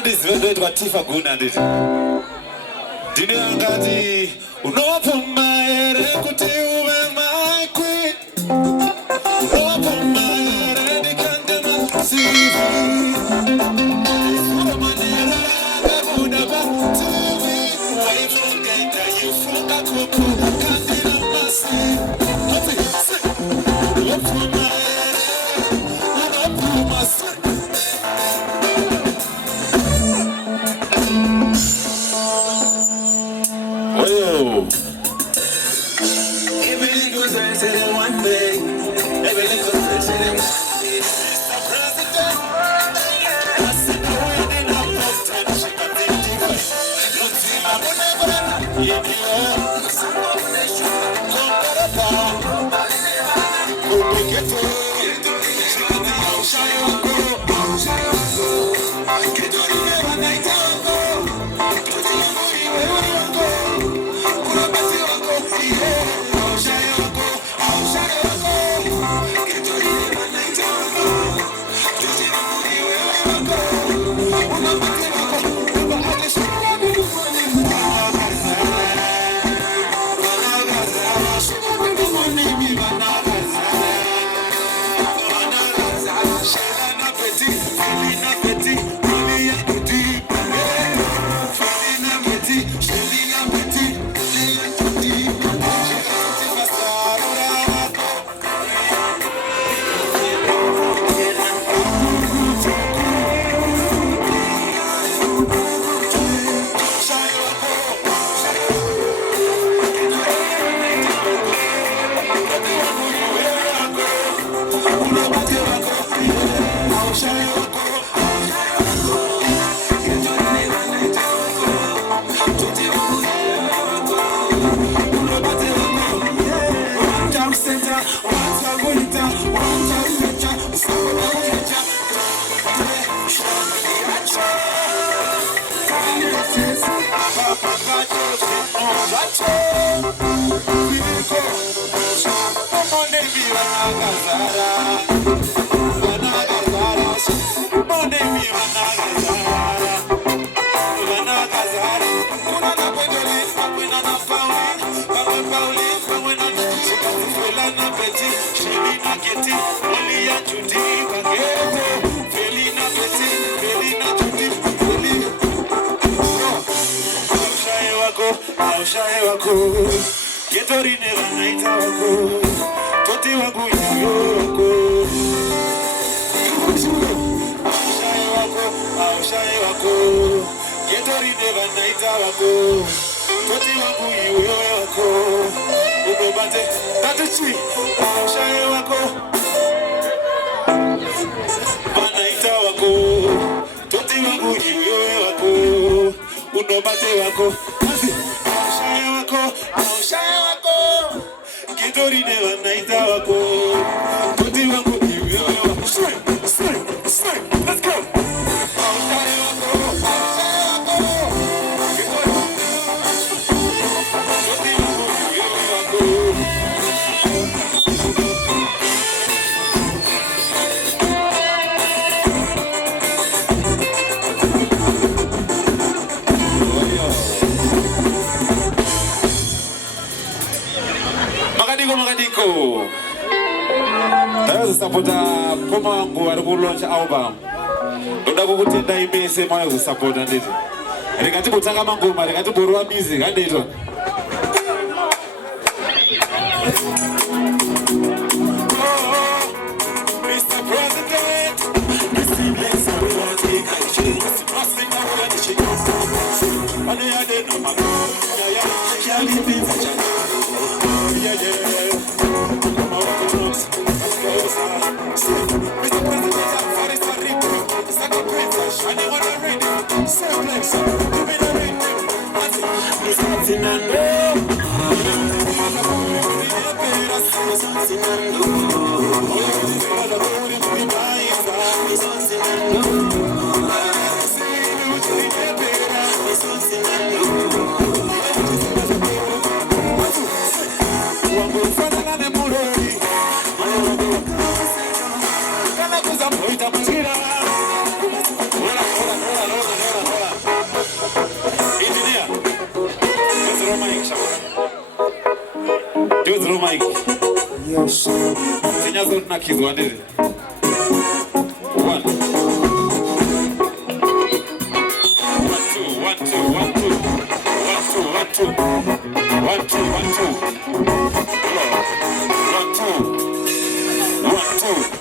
ndizivedwa Tifa Guna nditi ndine angati unopoma ere kuti uve my queen unopoma ere ndikande masivi unomanera akabuda bativi waifungaita yifunga kuku kandira masivi unopoma ere unopoma every little thing said in one day. Every little thing said in one day. Mr. President, I said no way in a post and she got 55. You see my money, yeah, yeah. Some of the nation, don't get a pound. Go make it to she got the outside of go. Get to the river, night and go. To the river, go. Put up at the go, yeah. Getori never night wako Toti wagu yoko Aushai wako Getori never night wako Toti wagu yoko Ubebate Tatuchi Aushai wako Banaita wako Toti wagu yoko Unobate wako Aushai wako Getori never night wako Toti wagu yoko Swing, let's go. Makadiko. Tayo supporta koma wangu ari launch album. Ndoda kukutinda imese mwana supporta nditi. Rekati kutanga mangoma, rekati borwa music andeito. Mr. President, Mr. Bless, we want to take action. Passing out the shit. And they are dead no more. Yeah, can't leave me for you. Yeah. Come on, let's go. Mr. President, I'm for this rhythm. Second princess, and they want to read it. Same place, give me the rhythm. There's nothing through Mike. Yes. Kenya zone na kizwandere. One. 1 2 1 2 1 2 1 2 1 2 1 2 1 2 1 2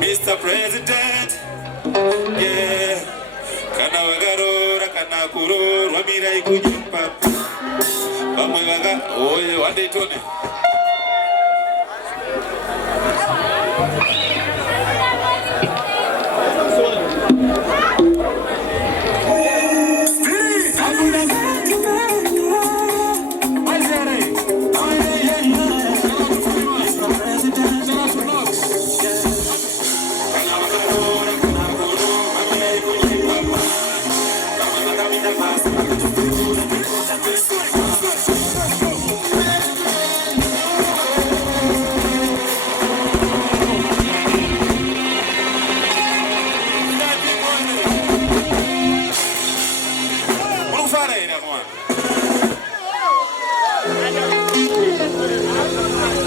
Mr. President, yeah, kana wagarora kana kurorwa mirai kunyumba vamwe vaga oye wandeitone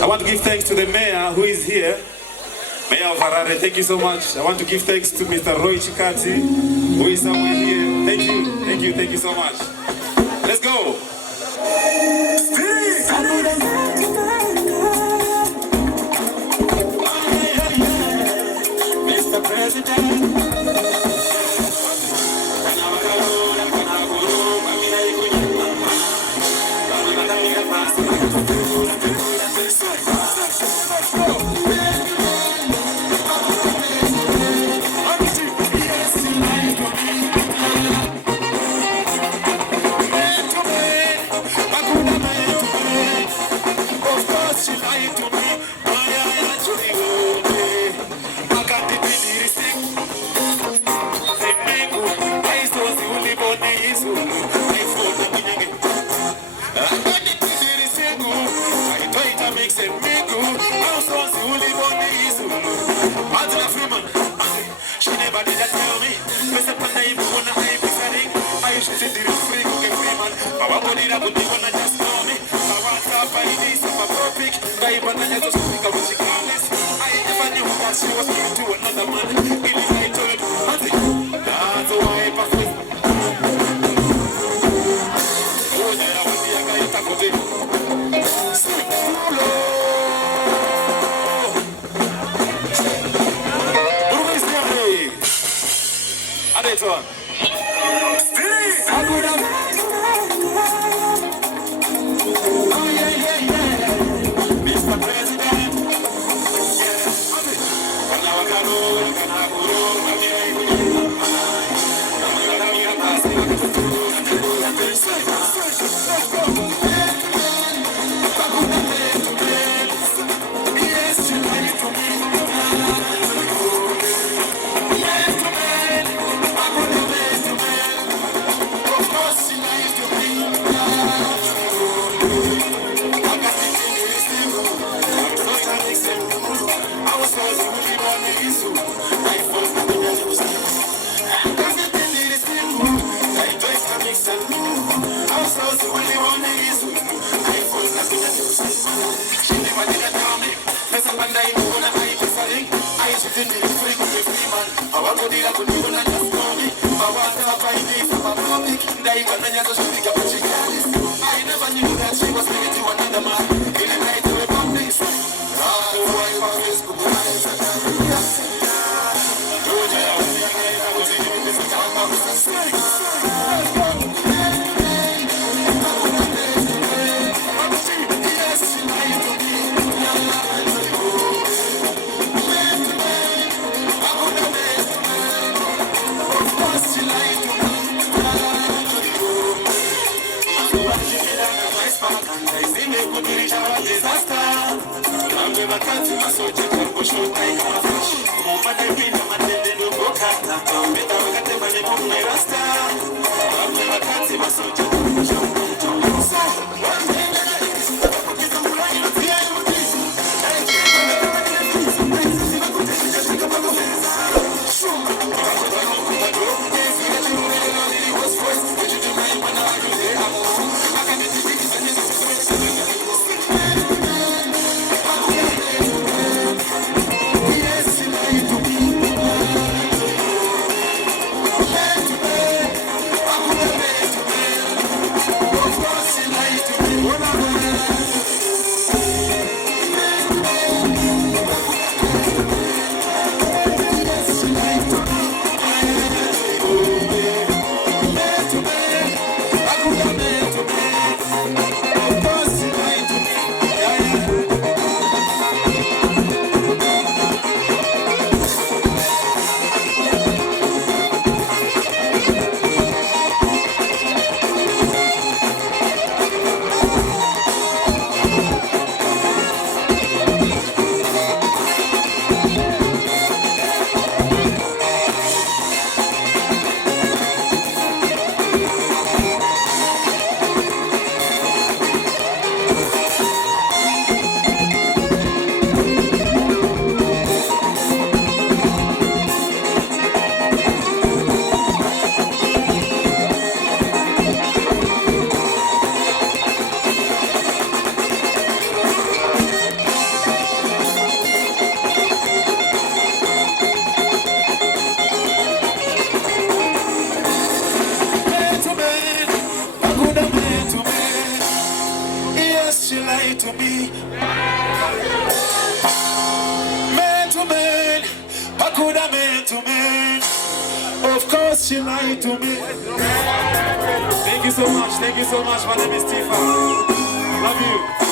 I want to give thanks to the mayor who is here, Mayor of Harare. Thank you so much. I want to give thanks to Mr. Roy Chikati, who is somewhere here. Thank you so much. Let's go. Mr. President. Abagorira kundibona just know me. I want to find this of a topic. Ngaibona nyazo speak of chikanes. I never knew that she was married to another man. Really I told her, that's why I perfect. Oh, there I was the guy you talk about. One. Steve! I would have. Oh, yeah. Mr. President. Yeah. I never knew that she was married to another man. In a night to a public. Of course she lied to me. Thank you so much. Thank you so much. My name is Tifa. Love you.